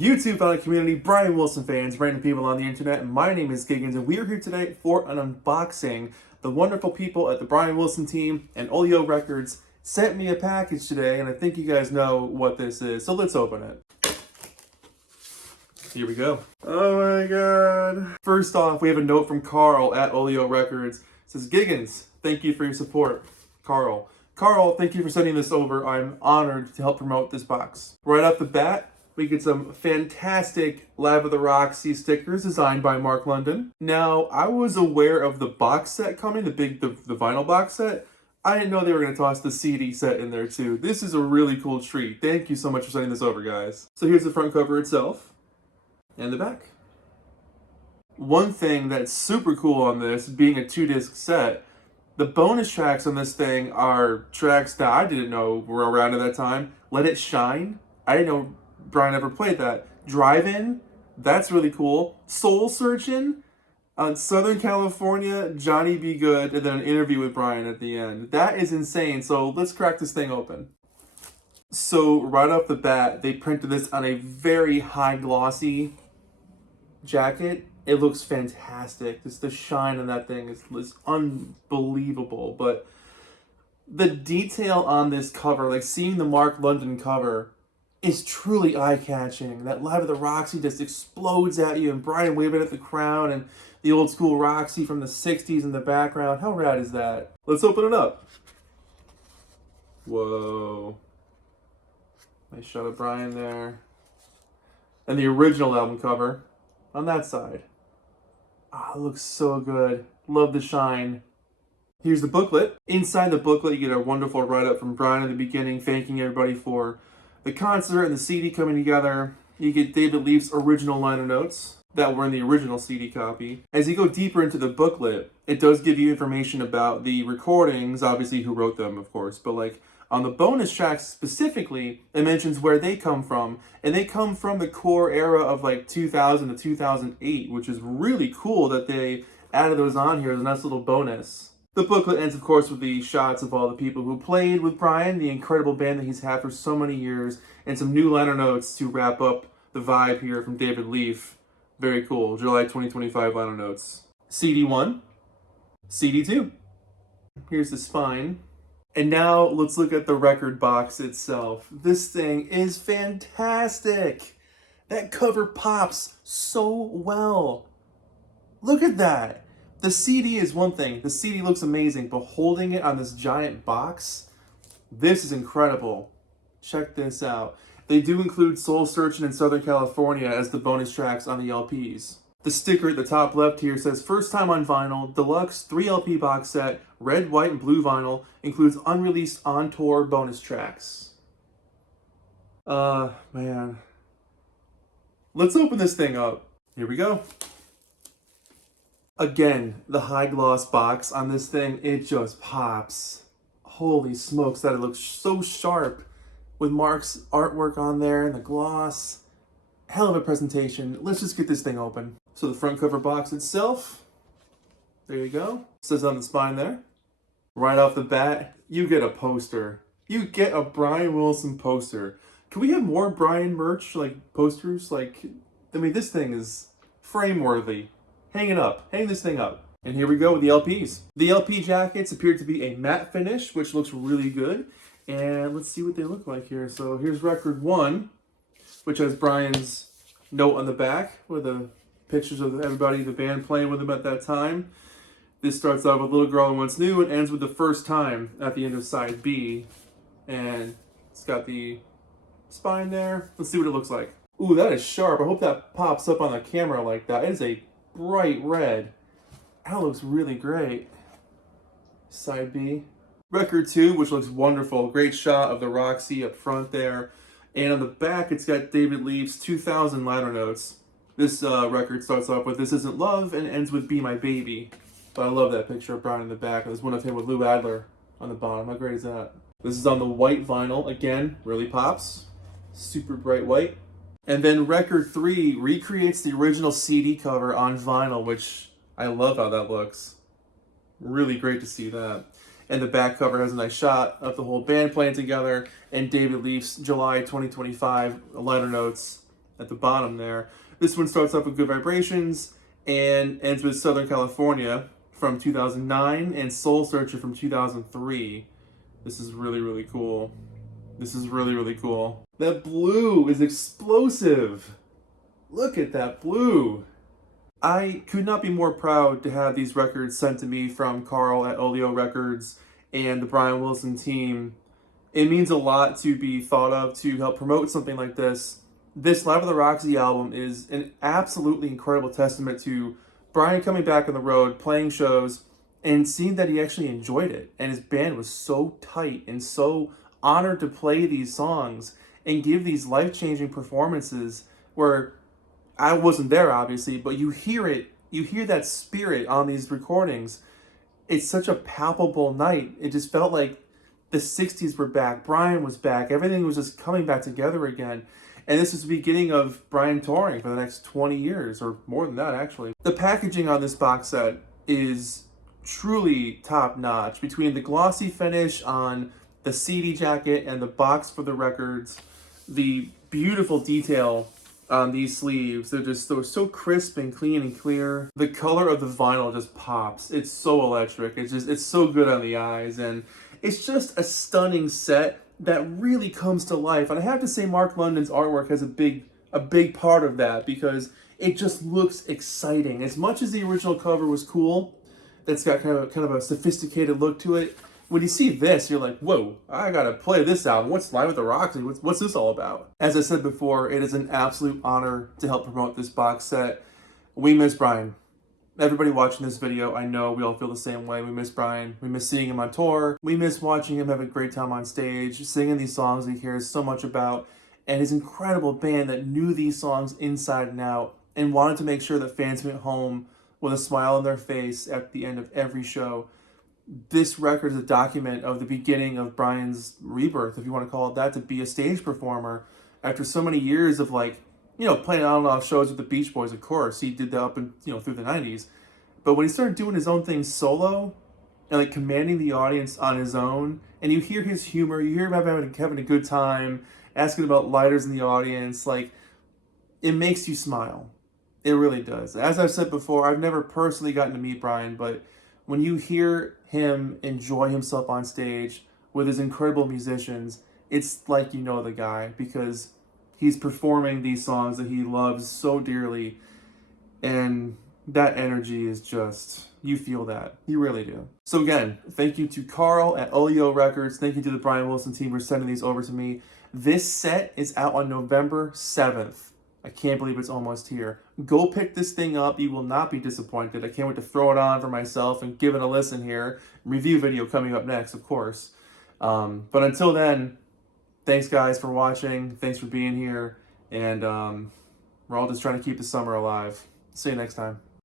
YouTube founded community, Brian Wilson fans, random people on the internet. My name is Giggens, and we are here today for an unboxing. The wonderful people at the Brian Wilson team and Oligo Records sent me a package today, and I think you guys know what this is, so let's open it. Here we go. Oh my god. First off, we have a note from Carl at Oligo Records. It says, Giggens, thank you for your support. Carl. Carl, thank you for sending this over. I'm honored to help promote this box. Right off the bat, we get some fantastic Lab of the Roxy stickers designed by Mark London. Now, I was aware of the box set coming, the vinyl box set. I didn't know they were going to toss the CD set in there too. This is a really cool treat. Thank you so much for sending this over, guys. So here's the front cover itself and the back. One thing that's super cool on this, being a 2-disc set, the bonus tracks on this thing are tracks that I didn't know were around at that time. Let It Shine. I didn't know Brian ever played that. Drive-In, that's really cool. Soul Searchin', Southern California, Johnny Be Good, and then an interview with Brian at the end. That is insane, so let's crack this thing open. So right off the bat, they printed this on a very high glossy jacket. It looks fantastic. Just the shine on that thing is unbelievable, but the detail on this cover, like seeing the Mark London cover, is truly eye-catching. That Lab of the Roxy just explodes at you, and Brian waving at the crown, and the old school Roxy from the 60s in the background. How rad is that? Let's open it up. Whoa. Nice shot of Brian there. And the original album cover on that side. Ah, it looks so good. Love the shine. Here's the booklet. Inside the booklet, you get a wonderful write-up from Brian at the beginning, thanking everybody for the concert and the CD coming together. You get David Leaf's original liner notes that were in the original CD copy. As you go deeper into the booklet, it does give you information about the recordings, obviously who wrote them, of course, but like on the bonus tracks specifically, it mentions where they come from, and they come from the core era of like 2000 to 2008, which is really cool that they added those on here as a nice little bonus. The booklet ends, of course, with the shots of all the people who played with Brian, the incredible band that he's had for so many years, and some new liner notes to wrap up the vibe here from David Leaf. Very cool. July 2025 liner notes. CD 1, CD 2. Here's the spine. And now let's look at the record box itself. This thing is fantastic. That cover pops so well. Look at that. The CD is one thing. The CD looks amazing, but holding it on this giant box, this is incredible. Check this out. They do include Soul Searchin' in Southern California as the bonus tracks on the LPs. The sticker at the top left here says, first time on vinyl, deluxe 3 LP box set, red, white, and blue vinyl, includes unreleased on-tour bonus tracks. Man. Let's open this thing up. Here we go. Again, the high gloss box on this thing, it just pops. Holy smokes, that it looks so sharp with Mark's artwork on there and the gloss. Hell of a presentation. Let's just get this thing open. So the front cover box itself, there you go. It says on the spine there. Right off the bat, you get a poster. You get a Brian Wilson poster. Can we have more Brian merch, like posters? Like, I mean, this thing is frame-worthy. Hang it up. Hang this thing up. And here we go with the LPs. The LP jackets appear to be a matte finish, which looks really good. And let's see what they look like here. So here's record 1, which has Brian's note on the back with the pictures of everybody, the band playing with him at that time. This starts off with Little Girl and What's New and ends with the first time at the end of side B. And it's got the spine there. Let's see what it looks like. Ooh, that is sharp. I hope that pops up on the camera like that. It is a bright red. That looks really great. Side B. Record 2, which looks wonderful. Great shot of the Roxy up front there. And on the back, it's got David Leaf's 2000 liner notes. This record starts off with This Isn't Love and ends with Be My Baby. But I love that picture of Brian in the back. There's one of him with Lou Adler on the bottom. How great is that? This is on the white vinyl. Again, really pops. Super bright white. And then record 3 recreates the original CD cover on vinyl, which I love how that looks. Really great to see that. And the back cover has a nice shot of the whole band playing together and David Leaf's July 2025 liner notes at the bottom there. This one starts off with Good Vibrations and ends with Southern California from 2009 and Soul Searcher from 2003. This is really, really cool. This is really, really cool. That blue is explosive. Look at that blue. I could not be more proud to have these records sent to me from Carl at Oligo Records and the Brian Wilson team. It means a lot to be thought of to help promote something like this. This Live at the Roxy album is an absolutely incredible testament to Brian coming back on the road, playing shows, and seeing that he actually enjoyed it. And his band was so tight and so honored to play these songs and give these life-changing performances where I wasn't there, obviously, but you hear it. You hear that spirit on these recordings. It's such a palpable night. It just felt like the 60s were back. Brian was back. Everything was just coming back together again. And this is the beginning of Brian touring for the next 20 years, or more than that, actually. The packaging on this box set is truly top-notch. Between the glossy finish on the CD jacket and the box for the records, the beautiful detail on these sleeves. They're so crisp and clean and clear. The color of the vinyl just pops. It's so electric. It's so good on the eyes, and it's just a stunning set that really comes to life. And I have to say Mark London's artwork has a big part of that, because it just looks exciting. As much as the original cover was cool, that's got kind of a sophisticated look to it, when you see this, you're like, whoa, I gotta play this album. What's Live with the Roxy? What's this all about? As I said before, it is an absolute honor to help promote this box set. We miss Brian. Everybody watching this video, I know we all feel the same way. We miss Brian. We miss seeing him on tour. We miss watching him have a great time on stage, singing these songs he cares so much about, and his incredible band that knew these songs inside and out and wanted to make sure that fans went home with a smile on their face at the end of every show. This record is a document of the beginning of Brian's rebirth, if you want to call it that, to be a stage performer after so many years of playing on and off shows with the Beach Boys. Of course, he did that up and through the 90s. But when he started doing his own thing solo and commanding the audience on his own, and you hear his humor, you hear him having a good time, asking about lighters in the audience, it makes you smile. It really does. As I've said before, I've never personally gotten to meet Brian, but when you hear him enjoy himself on stage with his incredible musicians, it's like you know the guy, because he's performing these songs that he loves so dearly, and that energy is just, you feel that. You really do. So again, thank you to Carl at Oligo Records. Thank you to the Brian Wilson team for sending these over to me. This set is out on November 7th. I can't believe it's almost here. Go pick this thing up. You will not be disappointed. I can't wait to throw it on for myself and give it a listen here. Review video coming up next, of course. But until then, thanks guys for watching. Thanks for being here. And we're all just trying to keep the summer alive. See you next time.